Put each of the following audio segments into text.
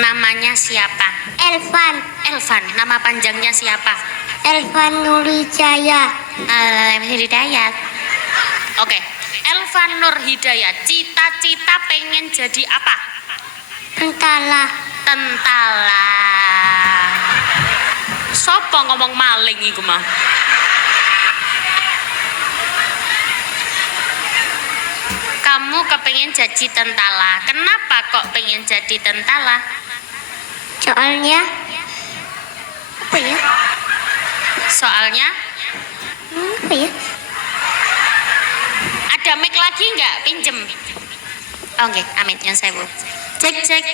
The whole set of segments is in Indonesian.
Namanya siapa? Elvan. Elvan. Nama panjangnya siapa? Elvan Nurhidayat. Hidayat. Oke. Elvan Nurhidayat. Cita-cita pengen jadi apa? Tentara. Tentara. Sopo ngomong maling iku mah? Kamu kepengen jadi tentara. Kenapa kok pengen jadi tentara? Soalnya apa ya? Soalnya Apa ya? ada mic lagi nggak? Pinjem. Oke, amin yang sewu. Cek.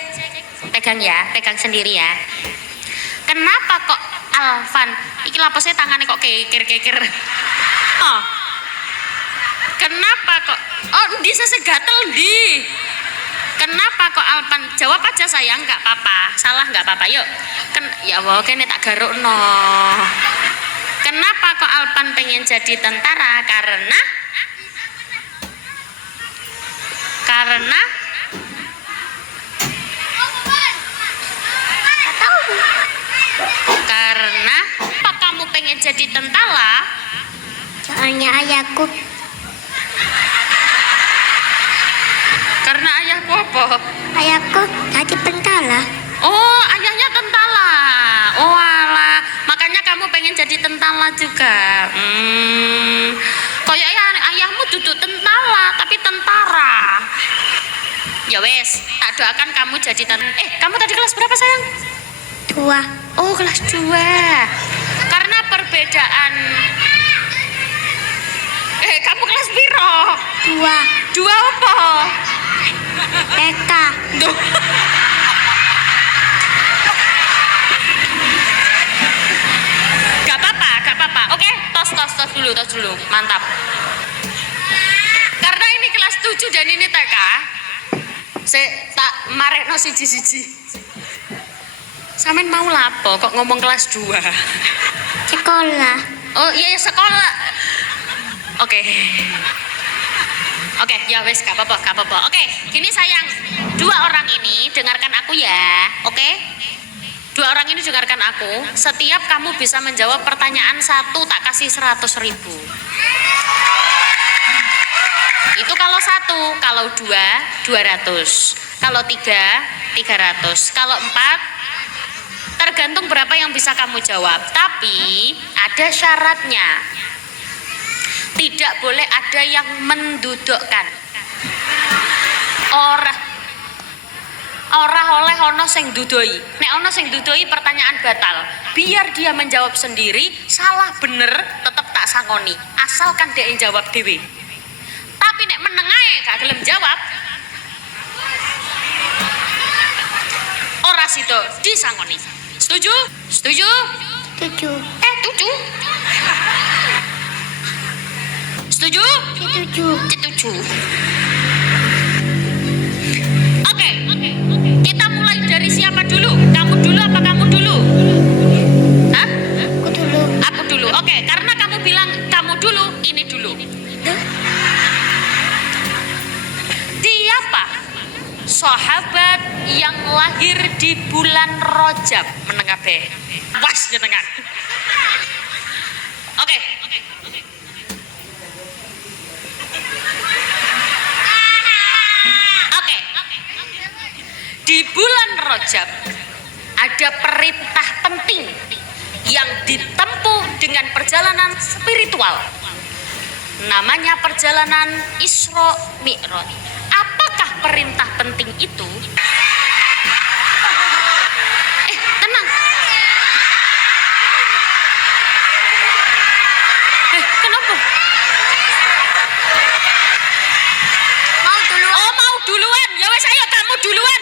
Pegang ya, pegang sendiri ya. Kenapa kok Alvan? Iki lapasnya tangannya kok kekir. Oh. Kenapa kok? Oh, bisa segatel di. Kenapa kok Alvan? Jawab aja sayang, nggak apa-apa. Salah nggak apa-apa. Yuk. Ya Allah, kene tak garuk no. Kenapa kok Alvan pengen jadi tentara? Karena apa kamu pengen jadi tentara? Soalnya ayahku. Karena ayahku apa? Ayahku jadi tentara. Oh, ayahnya tentara. Oh alah, makanya kamu pengen jadi tentara juga. Kayak ayahmu duduk tentara, tapi tentara. Ya wes, tak doakan kamu jadi tentara. Kamu tadi kelas berapa sayang? 2. Oh, kelas 2. Karena perbedaan. Kamu kelas piro? 2. 2 apa? TK. Duh. Gak apa-apa. Oke, tos dulu. Mantap. Karena ini kelas 7 dan ini TK. Saya tak marekno siji-siji. Sampean mau lapo kok ngomong kelas 2? Sekolah. Oh iya sekolah. Oke, ya wes gak apa-apa. Oke, gini sayang, 2 orang ini dengarkan aku ya, oke? 2 orang ini dengarkan aku. Setiap kamu bisa menjawab pertanyaan 1 tak kasih 100.000. Itu kalau 1, kalau 2 200, kalau 3 300, kalau 4 tergantung berapa yang bisa kamu jawab. Tapi ada syaratnya. Tidak boleh ada yang mendudukkan. Ora oleh ono sing dudoi. Nek ono sing dudoi pertanyaan batal. Biar dia menjawab sendiri, salah bener tetep tak sangoni. Asalkan dia yang jawab dewe. Tapi nek meneng ae gak gelem jawab, ora sido disangoni. Setuju? 7. 7. Setuju? 7. Oke. Kita mulai dari siapa dulu? Kamu dulu apa kamu dulu? Hah? Aku dulu. Oke, karena kamu bilang kamu dulu, ini dulu. Siapa sahabat yang lahir di bulan Rajab? Meneng kabeh. Was jenengan. Oke. Di bulan Rajab ada perintah penting yang ditempuh dengan perjalanan spiritual. Namanya perjalanan Isra Mi'raj. Apakah perintah penting itu? Tenang. Kenapa? Mau duluan. Ya wes ayo kamu duluan.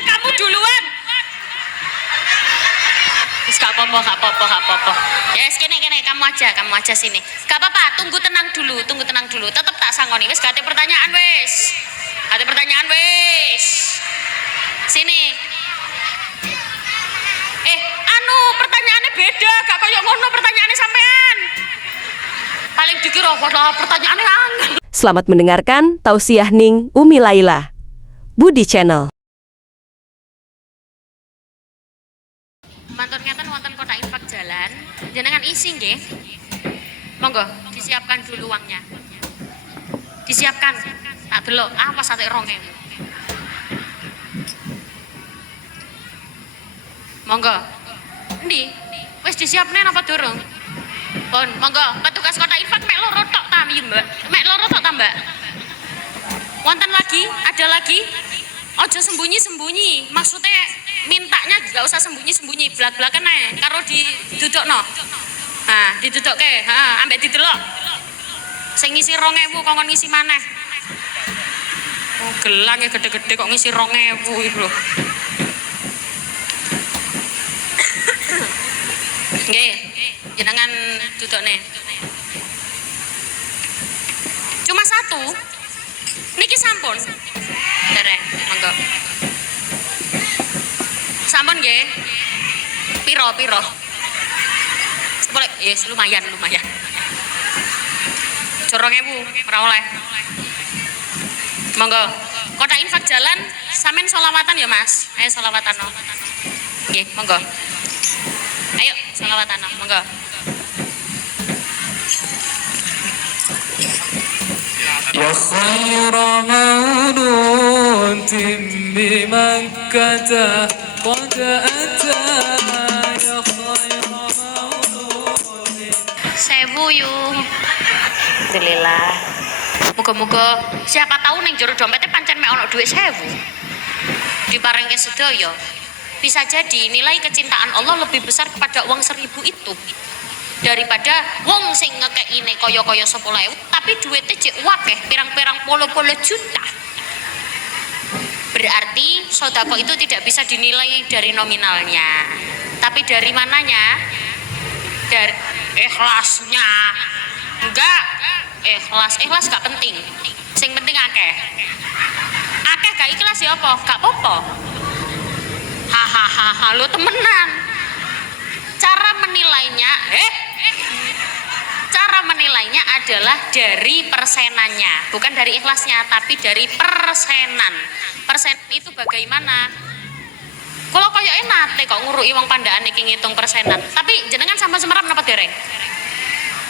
Gak apa-apa. Yes, kene kamu aja sini. Gak apa-apa, tunggu tenang dulu. Tetep tak sangoni. Wes gak ada pertanyaan wes. Sini. Pertanyaannya beda, gak koyo ngono pertanyaannya sampean. Paling dikira pertanyaannya angel. Selamat mendengarkan tausiah Ning Umi Laila Budi Channel. jenengan isi nggih. Monggo disiapkan dulu uangnya. Disiapkan. Tak delok awas ate 2.000. Monggo. Endi? Wis disiapne napa durung? Pun, monggo petugas kota infak mek loro tok ta, Mbak. Mek loro tok ta, Mbak. Wonten lagi? Ada lagi? Ojo sembunyi-sembunyi. Maksudnya mintanya gak usah sembunyi-sembunyi, blak-blaken ae karo didudukno. Nah, didudukke. Heeh, ambek didelok. Sing ngisi 2.000 kongkon ngisi maneh. Oh, gelange gede-gede kok ngisi 2.000 iki lho. Nggih, jenengan dudukne. Cuma 1. Niki sampun. Derek, monggo. Sampun nggih. Piro? Boleh, yes, lumayan. Jorong 2.000 ora oleh. Monggo. Kota infak jalan, sampean sholawatan ya, Mas. Ayo sholawatan no. Nggih, monggo. Ayo sholawatan no, monggo. يا خير مولود بمكة قد أتى يا خير مولود. Sewu yuk. Alhamdulillah. Muga-muga siapa tahu ning jero dompete pancen mek ono dhuwit 1.000. Diparingke sedaya. Bisa jadi nilai kecintaan Allah lebih besar kepada uang 1.000 itu daripada wong sing ngekeine kaya-kaya 10.000 tapi duitnya cek wakeh pirang-pirang puluh-puluh juta. Berarti sodako itu tidak bisa dinilai dari nominalnya, tapi dari mananya? Dari ikhlasnya. Enggak, ikhlas gak penting. Sing penting akeh gak ikhlas ya apa? Gak apa-apa. Hahaha, lu temenan. Cara menilainya adalah dari persenannya, bukan dari ikhlasnya, tapi dari persenan. Persen itu bagaimana? Kalau kaya nate kok ngurui wong pandaan iki ngitung persenan. Tapi jenengan sama semerap napa dereng?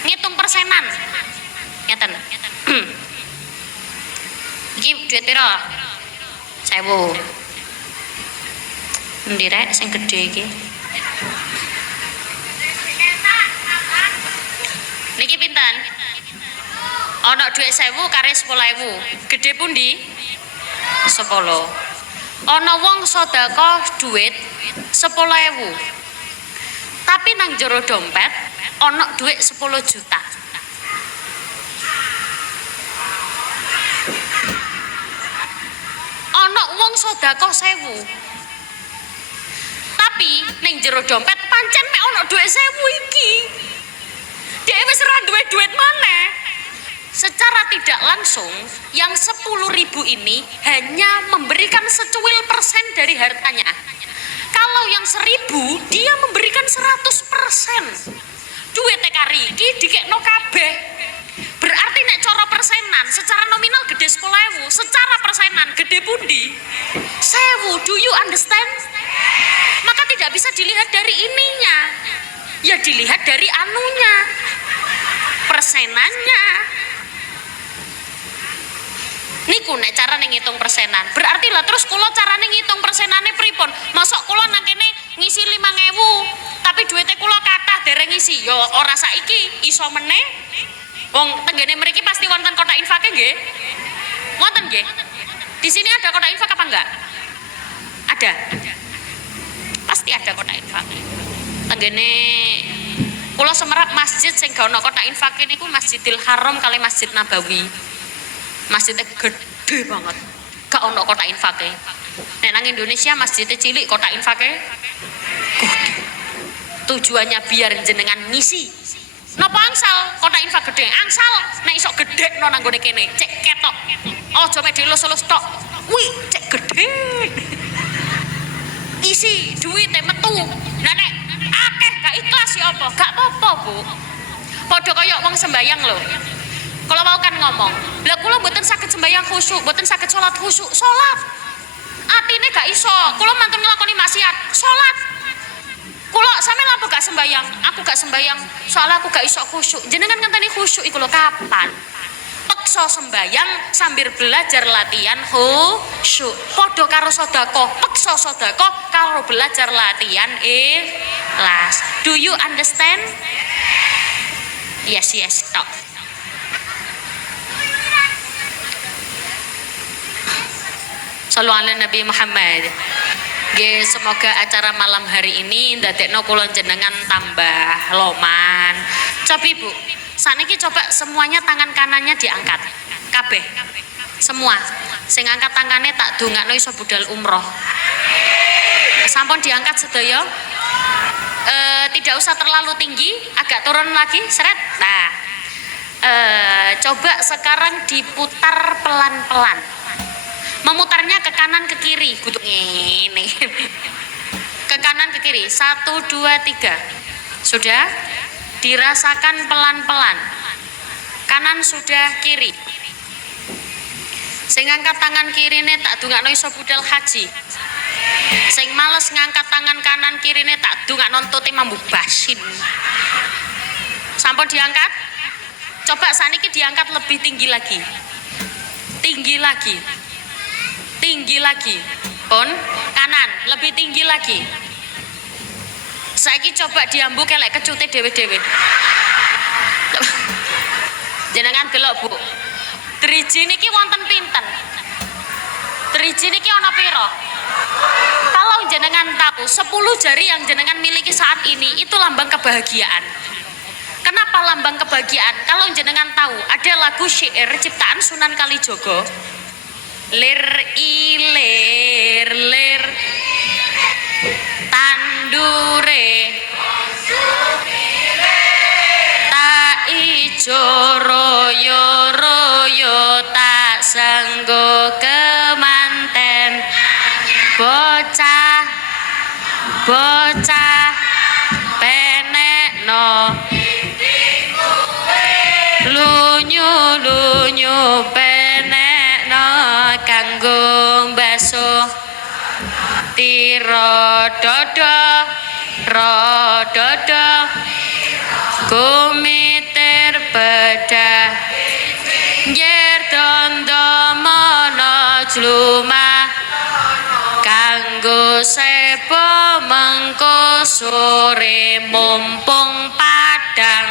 Ngitung persenan. Ngeten. Iki duit piro? 1.000. Endi rek sing gedhe iki? Niki pinten? Ana dhuwit 1.000 kare 10.000. Gedhe pundi? 10. Ana wong sedekah dhuwit 10.000. Tapi nang jero dompet ana dhuwit 10 juta. Ana wong sedekah 1.000. Tapi ning jero dompet pancen mek ana dhuwit 1.000 iki. Dia wis ora duwe duit maneh. Secara tidak langsung yang 10.000 ini hanya memberikan secuil persen dari hartanya. Kalau yang 1.000 dia memberikan 100%. Duit kari iki dikekno kabeh. Berarti nek cara persenan secara nominal gede 10.000, secara persenan gede pundi? 1.000. Do you understand? Maka tidak bisa dilihat dari ininya. Ya dilihat dari anunya, persenannya. Niku nek cara ngitung persenan. Berarti lah terus kula carane ngitung persenane pripun? Masuk kula nang kene ngisi 5.000, tapi duitnya kula kathah dereng ngisi. Ya ora saiki, iso meneh. Wong tenggene mriki pasti wonten kota infake nggih? Wonten nggih? Di sini ada kota infak apa enggak? Ada. Pasti ada kota infak. Tenggene kula semerap masjid sing gak ono kota infak niku Masjidil Haram kali Masjid Nabawi. Masjidnya gede banget. Gak ono kota infake. Nek nang Indonesia masjidnya cilik, kota infake gede. Tujuannya biar jenengan ngisi. Napa angsal kota infak gede? Angsal nek iso gede no nang gone kene, cek ketok. Aja mek dilus-lus tok. Wih, cek gede. Isi duwite metu. Nah nek akeh gak ikhlas ya apa? Gak apa-apa, Bu. Padha kaya wong sembayang lho. Kalau mau kan ngomong, lah kula mboten saged sembayang khusyuk, mboten saged salat khusyuk. Salat. Atine gak iso. Kula mantun nglakoni maksiat. Salat. Kulo sampean apa gak sembayang? Aku gak sembayang, soalnya aku gak iso khusyuk. Jenengan ngenteni khusyuk iku lho kapan? Peksa sembayang sambil belajar latihan khusyuk. Padha karo sedekah, peksa sedekah karo belajar latihan ikhlas. Do you understand? Yes, tok. Sallu ala Nabi Muhammad. Nggih, semoga acara malam hari ini ndadekno kula jenengan tambah loman. Coba Ibu, sakniki coba semuanya tangan kanannya diangkat. Kabeh. Semua. Sing angkat tangannya tak dongakno iso budal umroh. Sampun diangkat sedaya. Tidak usah terlalu tinggi, agak turun lagi, seret. Nah. Coba sekarang diputar pelan-pelan. Memutarnya ke kanan ke kiri, kudu ini. Ke kanan ke kiri. 1 2 3. Sudah? Dirasakan pelan-pelan. Kanan sudah, kiri. Sing ngangkat tangan kirine tak dongakno iso budal haji. Sing males ngangkat tangan kanan kirine tak dongakno nontote mambu basin. Sampun diangkat? Coba saniki diangkat lebih tinggi lagi. Tinggi lagi. Tinggi lagi. Pun kanan lebih tinggi lagi. Saiki coba diambu kelek kecute dhewe-dhewe. Jenengan delok Bu. Driji niki wonten pinten? Driji niki ana pira? Kalau jenengan tahu 10 jari yang jenengan miliki saat ini itu lambang kebahagiaan. Kenapa lambang kebahagiaan? Kalau jenengan tahu ada lagu syair ciptaan Sunan Kalijogo. Lir ilir lir tandure tak ijo royo royo tak sanggo kemanten bocah bocah penekno lunyu lunyu penekno kanggo mbasuh tiro dodo rododo kumiter bedah yer dondo mono jlumah kanggo sepo mengko sore mumpung padang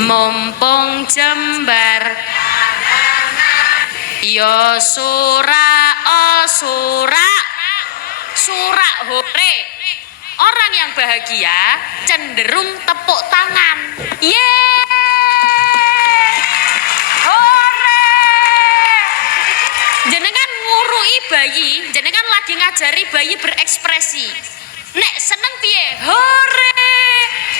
mumpung jembar yo surak oh surak surak hore. Orang yang bahagia cenderung tepuk tangan. Yeay hore. Jenengan ngurui bayi, jenengan lagi ngajari bayi berekspresi. Nek seneng piye hore.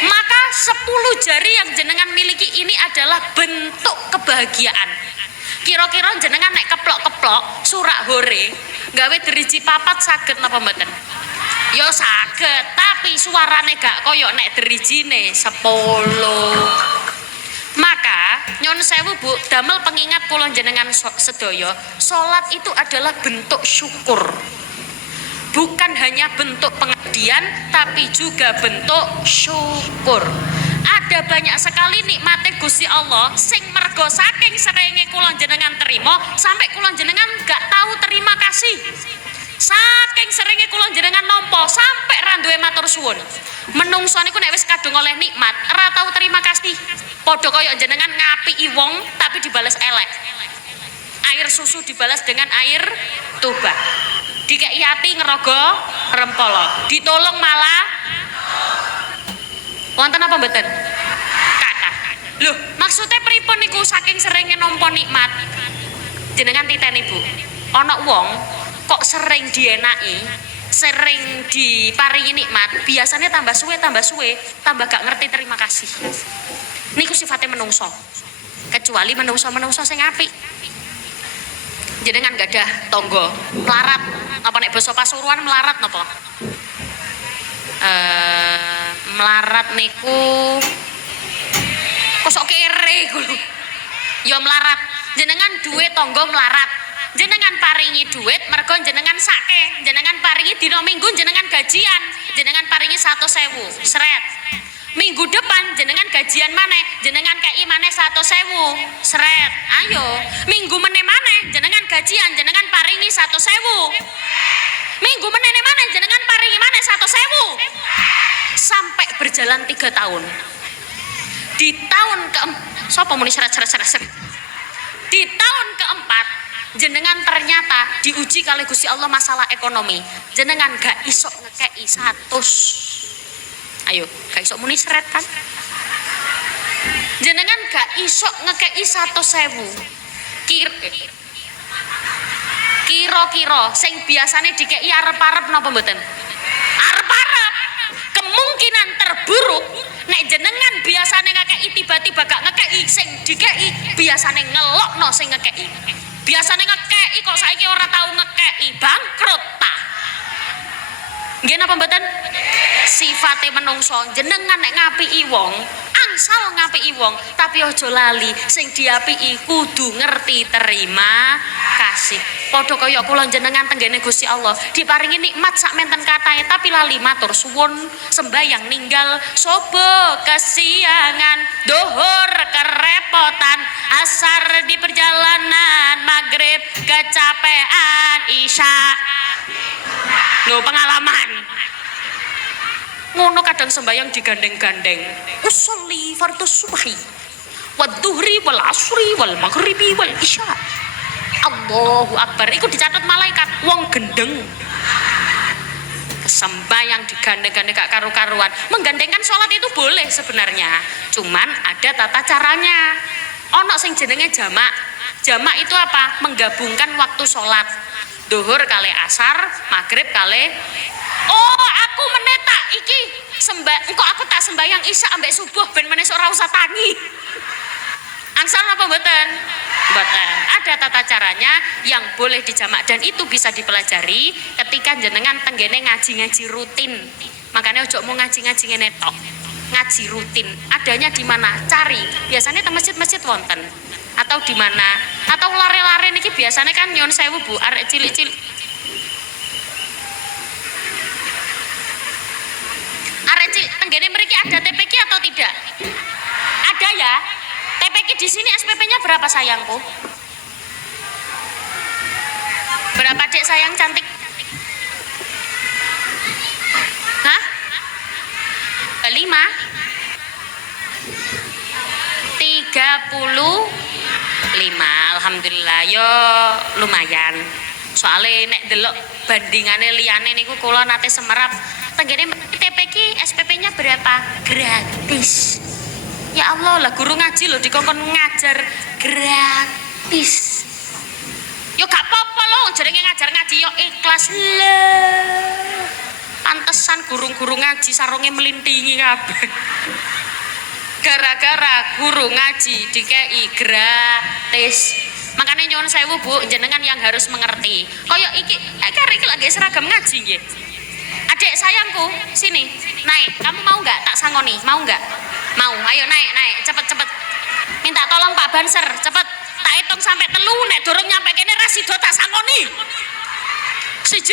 Maka 10 jari yang jenengan miliki ini adalah bentuk kebahagiaan. Kira-kira jenengan nek keplok-keplok surak hore gawe driji papat saged napa mboten? Ya saged, tapi suarane gak koyok nek drijine 10. Maka nyon sewu Bu, damel pengingat kula jenengan sedaya, salat itu adalah bentuk syukur. Bukan hanya bentuk pengabdian tapi juga bentuk syukur. Ada banyak sekali nikmate Gusti Allah sing mergo saking serenge kula jenengan terima sampai kula jenengan gak tahu terima kasih. Saking serenge kula jenengan nampa sampai ra duwe matur suwun. Menungso niku nek wis kadung oleh nikmat ora tahu terima kasih. Padha kaya jenengan ngapiki wong tapi dibales elek. Air susu dibalas dengan air tuba. Dikeki ati ngerogo rempolo. Ditolong malah wonten apa mboten? Kathah. Lho, maksudnya pripun niku saking seringe nampa nikmat? Jenengan titeni Bu. Ana wong kok sering dienaki, sering diparingi nikmat, biasanya tambah suwe, tambah gak ngerti terima kasih. Niku sifatnya menungso. Kecuali menungso sing apik. Jenengan gadah tonggo melarat, apa nek basa Pasuruan melarat napa? Melarat niku kosok kere kulo. Ya melarat. Jenengan duwe tonggo melarat. jenengan paringi duit mergo jenengan sake, jenengan paringi dina Minggu jenengan gajian, jenengan paringi 100.000 seret. Minggu depan jenengan gajian maneh, jenengan kei maneh 100.000 seret. Ayo, minggu meneh jenengan gajian, jenengan paringi 100.000. Minggu meneh jenengan paringi maneh 100.000. Sampai berjalan 3 tahun. Di tahun sapa muni seret. Di tahun keempat jenengan ternyata diuji kali Gusti Allah masalah ekonomi. Jenengan gak iso ngekei 100. Ayo, gak iso muni seret kan? Jenengan gak iso ngekei 100.000. Kira-kira sing biasane dikei arep-arep napa mboten? Arep-arep. Kemungkinan terburuk nek jenengan biasane ngekei tiba-tiba gak ngekei, sing dikei biasane ngelokno sing ngekei. Biasane ngekei kok saiki ora tau ngekei, bangkrut ta. Nggih napa mboten? Sifate menungso jenengan nek ngapiki wong, angsal ngapiki wong, tapi aja lali sing diapiki kudu ngerti terima kasih. Padha kaya kula jenengan tenggene Gusti Allah diparingi nikmat sak menten katahe tapi lali matur suwun, sembayang ninggal, sobo kesiangan, dohur kerepotan, asar di perjalanan, maghrib kecapean, isya lho pengalaman ngono kadang sembayang digandeng-gandeng usolli fardhu subhi wadzuhri wal asri wal maghribi wal isya Allahu akbar iku dicatat malaikat wong gendeng sembayang digandeng-gandeng gak karu-karuan. Menggandengkan sholat itu boleh sebenarnya, cuman ada tata caranya. Ono sing jenenge jamak. Jamak itu apa? Menggabungkan waktu sholat duhur kali asar, maghrib kali. Oh, aku menetak iki engko aku tak sembayang isya ambek subuh ben meneh ora usah tangi. Angsal apa mboten? Mboten. Ada tata caranya yang boleh dijamak dan itu bisa dipelajari ketika jenengan tenggene ngaji-ngaji rutin. Makanya ojo mau ngaji-ngaji ngene tok. Ngaji rutin. Adanya di mana? Cari. Biasanya di masjid-masjid wonten. Atau di mana? Atau lare-lare niki biasanya kan nyon sewu Bu, arek cilik-cilik. Arek cilik tenggene mriki ada TPQ atau tidak? Ada ya? TPQ di sini SPP-nya berapa sayangku? Berapa Dek sayang cantik? Hah? 5? 35. Alhamdulillah yo lumayan. Soale nek delok bandingane liyane niku kula nate semerap tenggene TPQ SPP-nya berapa? Gratis. Ya Allah lah guru ngaji loh dikongkon ngajar gratis. Yo gak apa-apa loh jenenge ngajar ngaji yo ikhlas lah. Pantesan guru-guru ngaji sarunge melintingi kabeh. Gara-gara guru ngaji dikei gratis. Makanya nyuwun sewu Bu, jenengan yang harus mengerti. Kaya iki lagi seragam ngaji nggih. Adik sayangku, sini, naik. Kamu mau nggak tak sangoni? Mau nggak? Mau. Ayo naik, cepet. Minta tolong Pak Banser, cepet. Tak hitung sampai 3, nek durung nyampe kene ra sida tak sangoni. 1.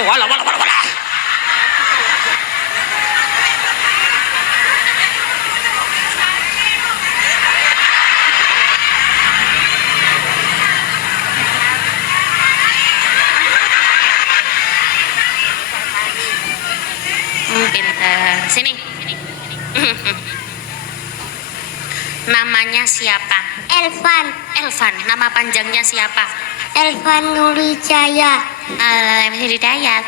Oh, wala. Pinter. Sini. Namanya siapa? Elvan. Elvan. Nama panjangnya siapa? Elvan Nurhidayat. Hidayat.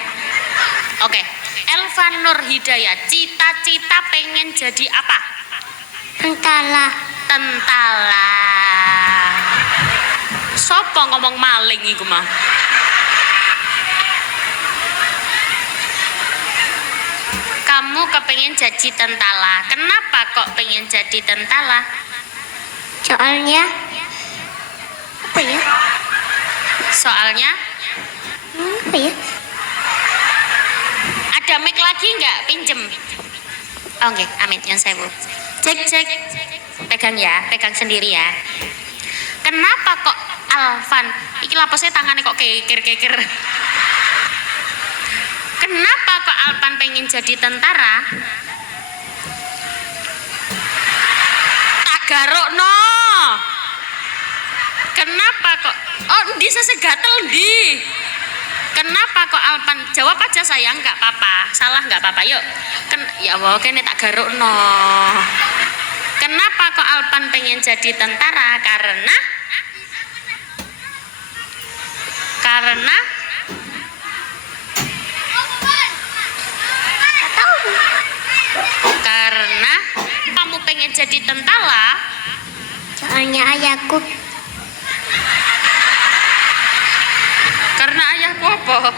Oke. Elvan Nurhidayat. Cita-cita pengen jadi apa? Tentara. Sopo ngomong maling iku mah? Kamu kepengen jadi tentara. Kenapa kok pengen jadi tentara? Soalnya apa ya? Soalnya Apa ya? ada mic lagi nggak? Pinjem. Oh nggih, amin yang sewu. Cek. Pegang ya, pegang sendiri ya. Kenapa kok Alfan? Iki lapose tangane kok kekir-kekir. Kenapa kok Alfan pengen jadi tentara? Tak garukno. Kenapa kok? Oh, di sesegatel di. Kenapa kok Alpan? Jawab aja sayang, nggak apa-apa. Salah nggak apa-apa. Yuk. Ya Allah, kene tak garukno. Kenapa kok Alpan pengen jadi tentara? Karena karena kamu pengen jadi tentara. Soalnya ayahku Karena ayahku apa?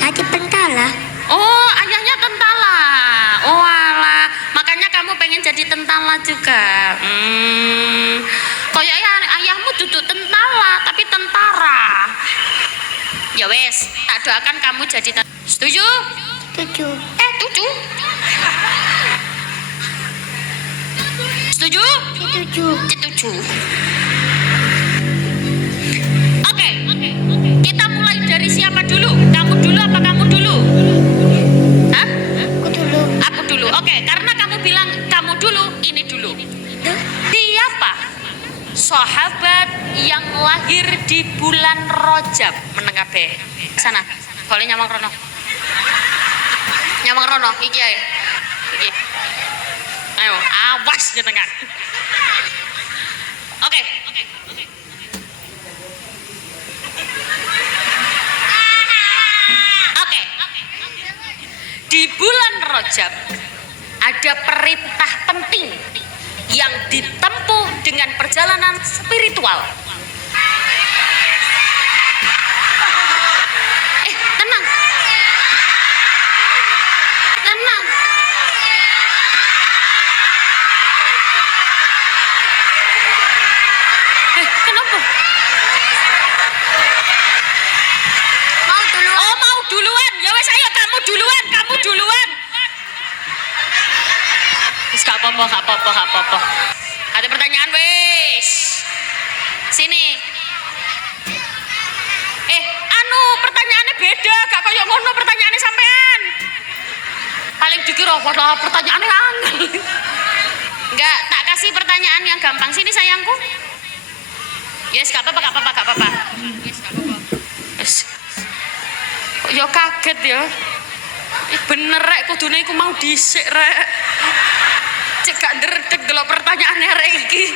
jadi tentara. Oh, ayahnya tentara. Oh alah, makanya kamu pengen jadi tentara juga. Kayak ayahmu duduk tentara, tapi tentara. Ya wes, tak doakan kamu jadi tentara. Setuju? Setuju. Setuju? Setuju? Setuju. Setuju. Oke. Kita mulai dari siapa dulu? Kamu dulu apa kamu dulu? Hah? Aku dulu. Aku dulu. Oke, karena kamu bilang kamu dulu, ini dulu. Siapa sahabat yang lahir di bulan Rajab? Menengah B. Sana. Boleh nyamang rono. Nyamang rono, iki ae. Iki. Ayo, awas jenengan. Oke. Oke. Di bulan Rajab ada perintah penting yang ditempuh dengan perjalanan spiritual. Tenang. Tenang. Kenapa? Mau dulu. Oh, mau duluan. Ya wes ayo kamu duluan. Gak apa-apa. Ada pertanyaan wes. Sini. Pertanyaannya beda, gak kayak ngono pertanyaannya sampean. Paling dikira waduh pertanyaannya angel. Enggak, tak kasih pertanyaan yang gampang. Sini sayangku. Yes, gak apa-apa. Yes. Kok ya kaget ya. Bener rek kudune iku mau dhisik rek. Cek gak ndredeg delok pertanyaane rek iki.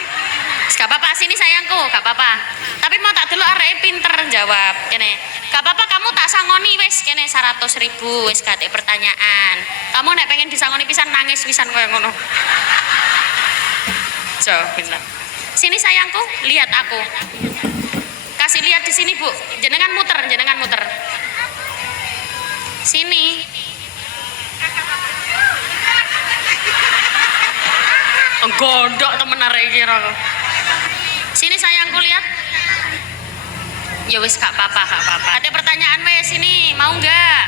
Gak apa-apa, sini sayangku, gak apa-apa. Tapi mau tak delok arek pinter jawab. Kene. Gak apa-apa, kamu tak sangoni wis kene 100.000 wis gak pertanyaan. Kamu nek pengen disangoni pisan nangis pisan koyo ngono. Bener. Sini sayangku, lihat aku. Kasih lihat di sini, Bu. Jenengan muter. Sini. Gondok temen arek iki ra. Sini sayangku lihat. Ya wis gak apa-apa. Ada pertanyaan wes sini, mau enggak?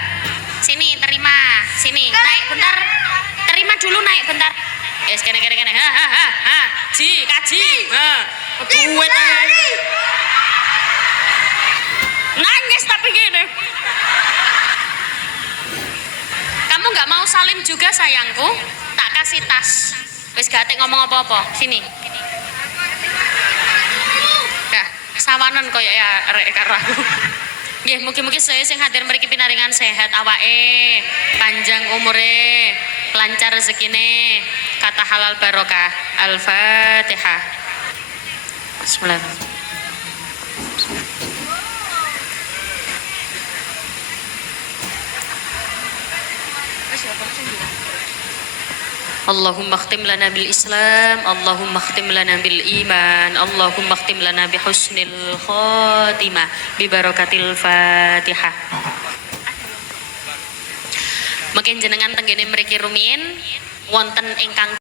Sini terima. Sini, naik bentar. Terima dulu naik bentar. Yes, kene. Ha. Kaji. Duit. Nangis tapi gini. Kamu nggak mau salim juga sayangku? Tak kasih tas. Wis gatek ngomong apa-apa. Sini. Ya, sawanan koyo ya arek karo aku. Nggih, mugi-mugi saya sing hadir mriki pinaringan sehat awake, panjang umure, lancar rezekine, kata halal barokah. Al-Fatihah. Bismillahirrahmanirrahim. Allahumma khtim lana bil Islam, Allahumma khtim lana bil iman, Allahumma khtim lana bi husnil khatimah bi barakatil Fatihah. Makin jenengan tenggene mriki rumiyin wonten ingkang